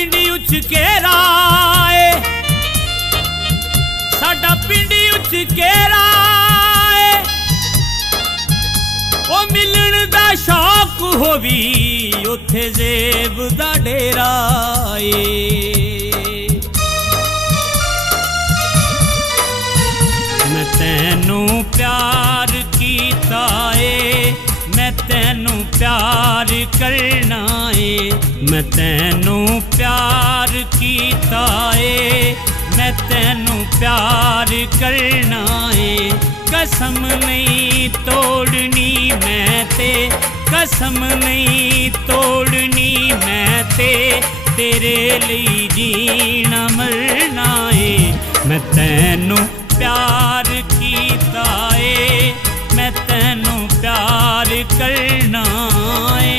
पिंडी उच केरा ए, साडा पिंडी उच केरा ए, ओ मिलन दा शौक होवी उत्थे जेब दा डेरा ए। मैं तैनू प्यार कीता ए, मैं तैनू प्यार करना ए, मैं तैनू प्यार कीता ए, मैं तैनू प्यार करना ए। कसम नहीं तोड़नी मैं ते, कसम नहीं तोड़नी मैं ते, तेरे लिए जीना मरना ए। मैं तैनू प्यार कीता ए, मैं तैनू प्यार करना ए।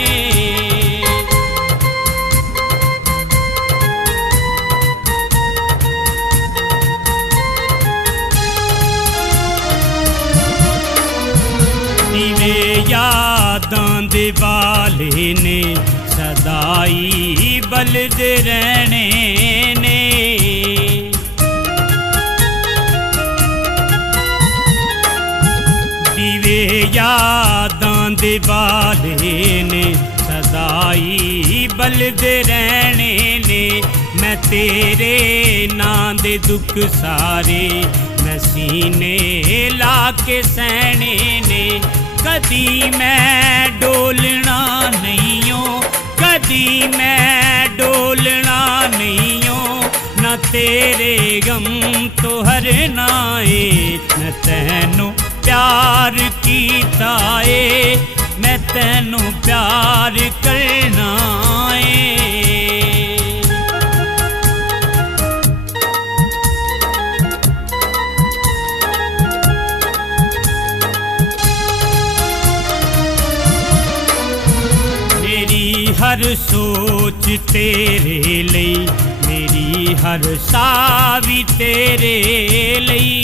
नीवे यादां दे वाले ने सदाई बलदे रहने ने, यादां दे वाले ने सदाई बलदे रहने ने। मैं तेरे नां दे दुख सारे मैं सीने ला के सहने ने। कदी मैं डोलना नहीं हो, कदी मैं डोलना नहीं हो, ना तेरे गम तो हरना ए। मैं तैनू प्यार कीता ए, मैं तैनू प्यार करना ए। मेरी हर सोच तेरे लई, मेरी हर साह भी तेरे लई,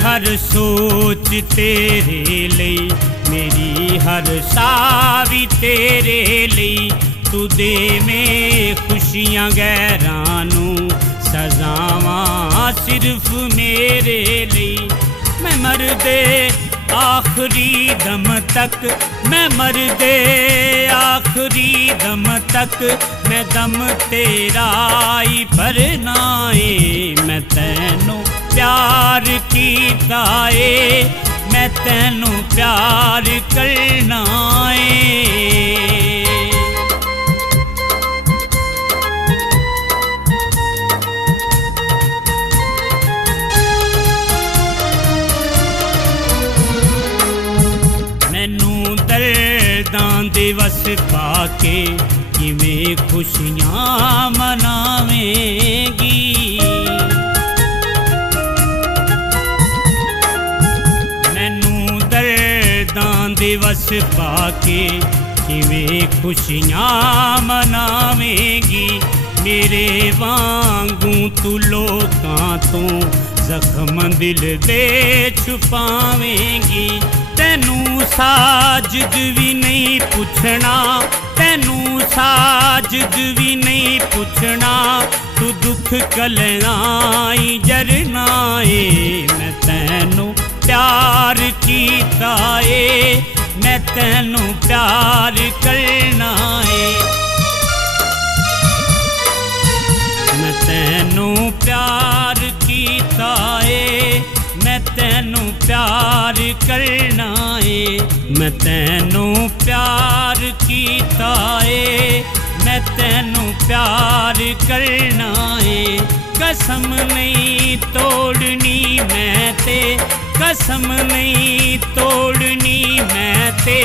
हर सोच तेरे लई, मेरी हर साह भी तेरे लई। तू दे में खुशियां गैरां नू, सजावां सिर्फ मेरे लई। मैं मरदे आखरी दम तक, मैं मरदे आखरी दम तक, मैं दम तेरा ही भरना ए। मैं तैनू प्यार कीता ए, मैं तैनू प्यार करना ए। मैनू दर्दां दे वस पाके किवें खुशियां मनावेंगी। दिवस पाके किवें खुशियां मनावेंगी। मेरे वांगू तू लोकां तो जख्म दिल दे छुपावेंगी। तैनू साजिद भी नहीं पुछना, तैनू साजिद भी नहीं पुछना, तू दुख कलनाई जरना ए। मैं तैनू प्यार कीता ए, मैं तैनू प्यार करना ए। मैं तैनू प्यार कीता ए, मैं तैनू प्यार करना ए। मैं तैनू प्यार कीता ए, मैं तैनू प्यार करना ए। कसम नहीं तोड़नी मैं ते, कसम नहीं तोड़नी मैं ते,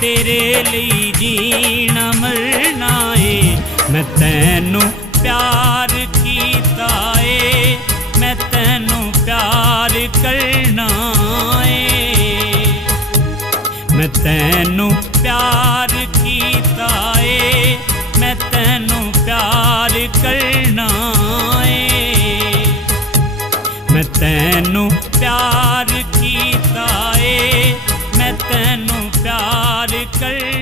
तेरे लिए जीना मरना ए। मैं तैनू प्यार कीता ए, मैं तैनू प्यार करना ए। मैं तैनू प्यार कीता ए, मैं तैनू प्यार करना ए। मैं तैनू प्यार कीता ए, मैं तैनू प्यार कर